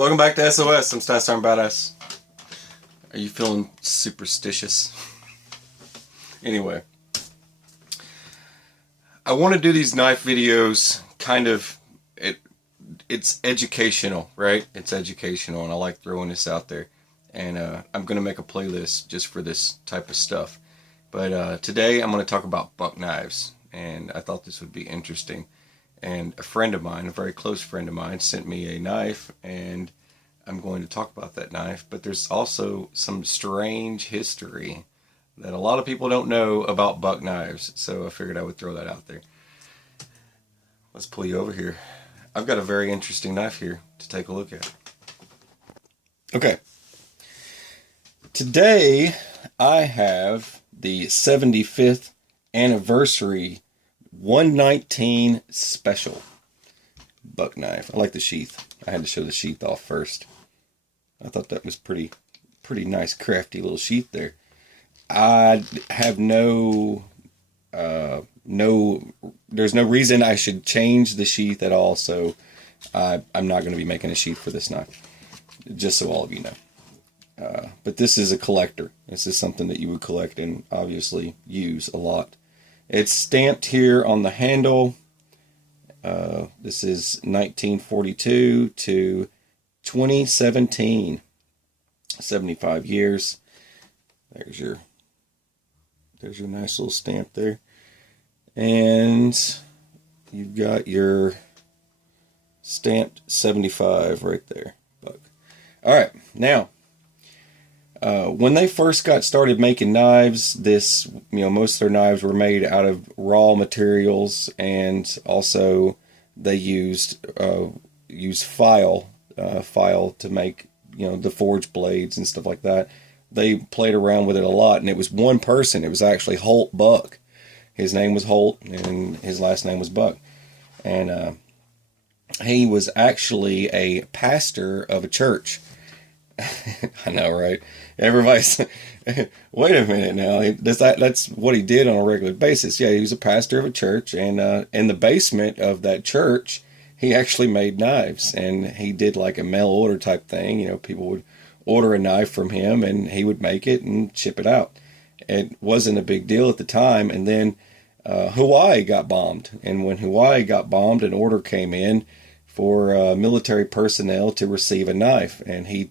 Welcome back to SOS. I'm Stats Aren't Badass. Are you feeling superstitious? Anyway, I want to do these knife videos it's educational, right? It's educational, and I like throwing this out there. And I'm going to make a playlist just for this type of stuff. But today I'm going to talk about buck knives, and I thought this would be interesting. And a friend of mine, a very close friend of mine, sent me a knife, and I'm going to talk about that knife. But there's also some strange history that a lot of people don't know about buck knives, so I figured I would throw that out there. Let's pull you over here. I've got a very interesting knife here to take a look at. Okay. Today, I have the 75th anniversary 119 special buck knife. I like the sheath. I had to show the sheath off first. I thought that was pretty nice, crafty little sheath there. I have there's no reason I should change the sheath at all, so I'm not going to be making a sheath for this knife, just so all of you know. But this is a collector. This is something that you would collect and obviously use a lot. It's stamped here on the handle. This is 1942 to 2017. 75 years. There's your nice little stamp there. And you've got your stamped 75 right there. Buck. All right, now, when they first got started making knives, most of their knives were made out of raw materials, and also they used file to make the forged blades and stuff like that. They played around with it a lot, and it was one person. It was actually Holt Buck. His name was Holt, and his last name was Buck. And he was actually a pastor of a church. I know, right? Everybody's, wait a minute now. That's what he did on a regular basis. Yeah, he was a pastor of a church, and in the basement of that church, he actually made knives, and he did like a mail order type thing. People would order a knife from him, and he would make it and ship it out. It wasn't a big deal at the time, and then Hawaii got bombed, and when Hawaii got bombed, an order came in for military personnel to receive a knife, and he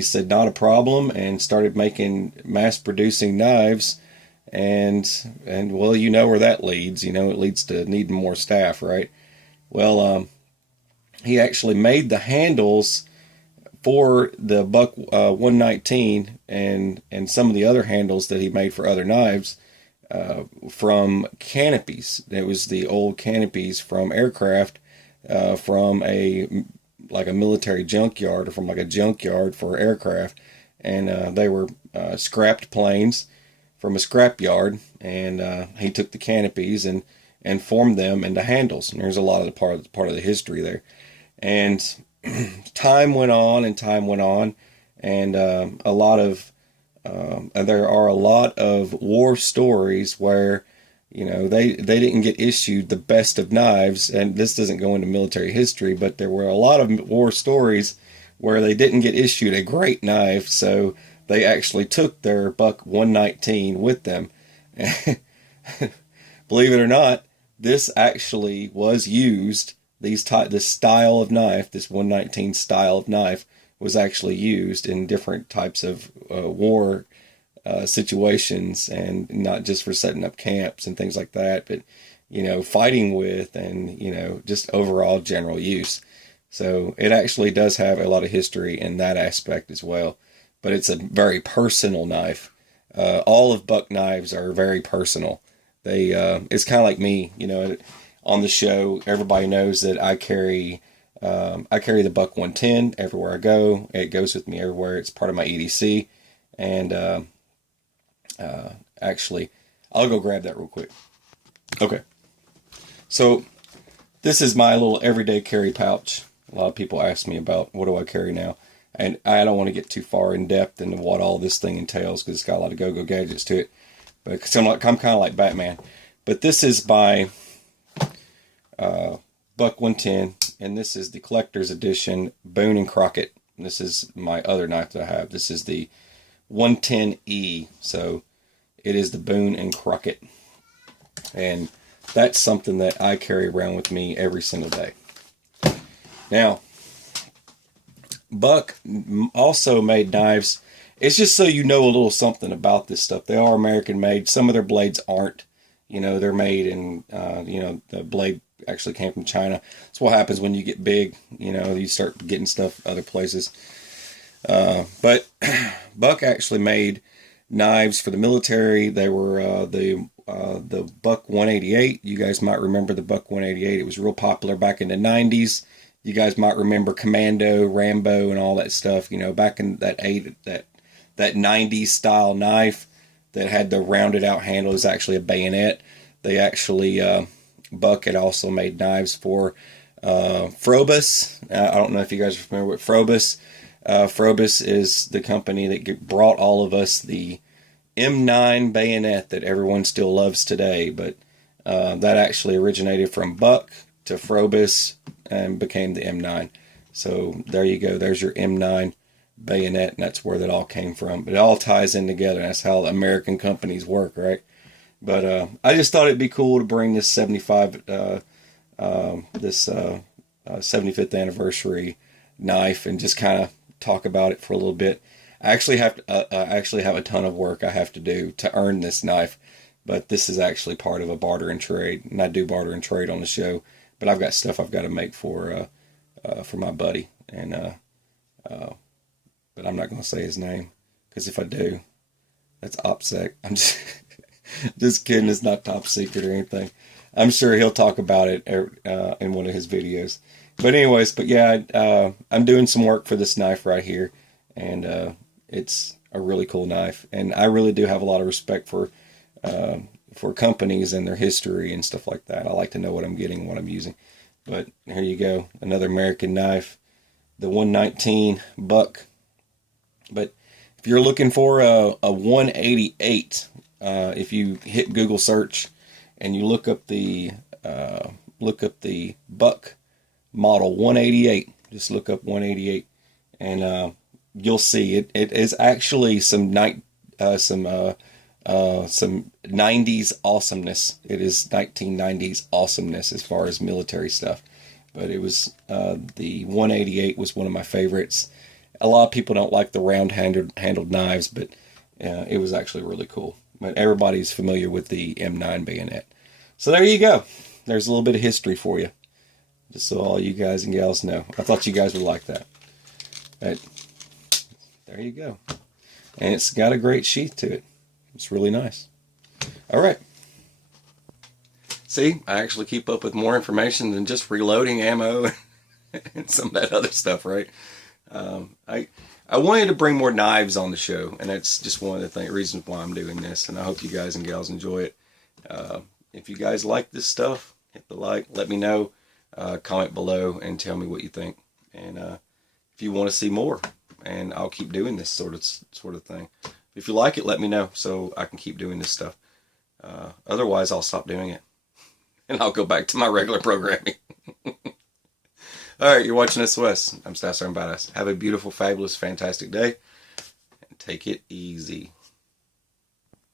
said not a problem, and started mass producing knives, and well, you know where that leads. It leads to needing more staff, right? Well, he actually made the handles for the Buck 119 and some of the other handles that he made for other knives from canopies. It was the old canopies from aircraft, from a military junkyard, or from like a junkyard for aircraft, and they were scrapped planes from a scrap yard, and he took the canopies and formed them into handles. And there's a lot of the part of the history there. And time went on, and there are a lot of war stories where they didn't get issued the best of knives, and this doesn't go into military history, but there were a lot of war stories where they didn't get issued a great knife, so they actually took their Buck 119 with them. Believe it or not, this actually was used. This style of knife, this 119 style of knife, was actually used in different types of war situations, and not just for setting up camps and things like that, but fighting with, and just overall general use. So it actually does have a lot of history in that aspect as well. But it's a very personal knife. All of buck knives are very personal. It's kind of like me, on the show. Everybody knows that I carry the Buck 110 everywhere I go. It goes with me everywhere. It's part of my EDC. And actually, I'll go grab that real quick. Okay. So this is my little everyday carry pouch. A lot of people ask me about what do I carry now. And I don't want to get too far in depth into what all this thing entails, because it's got a lot of go-go gadgets to it. But I'm kind of like Batman. But this is my Buck 110. and this is the collector's edition Boone and Crockett. This is my other knife that I have. This is the 110E, so it is the Boone and Crockett, and that's something that I carry around with me every single day. Now, Buck also made knives. It's just so you know a little something about this stuff. They are American made. Some of their blades aren't. You know, they're made in, you know, the blade actually came from China. That's what happens when you get big. You know, you start getting stuff other places. But Buck actually made knives for the military. They were the Buck 188. You guys might remember the Buck 188. It was real popular back in the 90s. You guys might remember Commando, Rambo, and all that stuff. You know, back in that 90s style knife that had the rounded out handle. It was actually a bayonet. They actually, Buck had also made knives for Frobus. I don't know if you guys are familiar with Frobus. Frobus is the company that brought all of us the M9 bayonet that everyone still loves today. But that actually originated from Buck to Frobus and became the M9. So there you go. There's your M9 bayonet, and that's where that all came from. But it all ties in together. That's how American companies work, right? But I just thought it'd be cool to bring this 75th anniversary knife and just kind of talk about it for a little bit. I actually have a ton of work I have to do to earn this knife, but this is actually part of a barter and trade, and I do barter and trade on the show. But I've got stuff I've got to make for my buddy, and but I'm not going to say his name, because if I do, that's OPSEC. I'm just kidding. It's not top secret or anything. I'm sure he'll talk about it in one of his videos. But anyways, yeah, I'm doing some work for this knife right here, and it's a really cool knife. And I really do have a lot of respect for companies and their history and stuff like that. I like to know what I'm getting, what I'm using. But here you go, another American knife, the 119 Buck. But if you're looking for a 188, if you hit Google search and you look up the Buck model 188, just look up 188, and you'll see it is actually some 90s awesomeness. It is 1990s awesomeness as far as military stuff. But it was the 188 was one of my favorites. A lot of people don't like the round-handled knives, but it was actually really cool. But everybody's familiar with the M9 bayonet. So there you go. There's a little bit of history for you, just so all you guys and gals know. I thought you guys would like that. But there you go. And it's got a great sheath to it. It's really nice. All right. See, I actually keep up with more information than just reloading ammo and some of that other stuff, right? I wanted to bring more knives on the show, and that's just one of the reasons why I'm doing this, and I hope you guys and gals enjoy it. If you guys like this stuff, hit the like, let me know, comment below, and tell me what you think. And if you want to see more, and I'll keep doing this sort of thing. If you like it, let me know so I can keep doing this stuff. Otherwise, I'll stop doing it, and I'll go back to my regular programming. All right, you're watching SOS. I'm Staff Sergeant Badass. Have a beautiful, fabulous, fantastic day, and take it easy.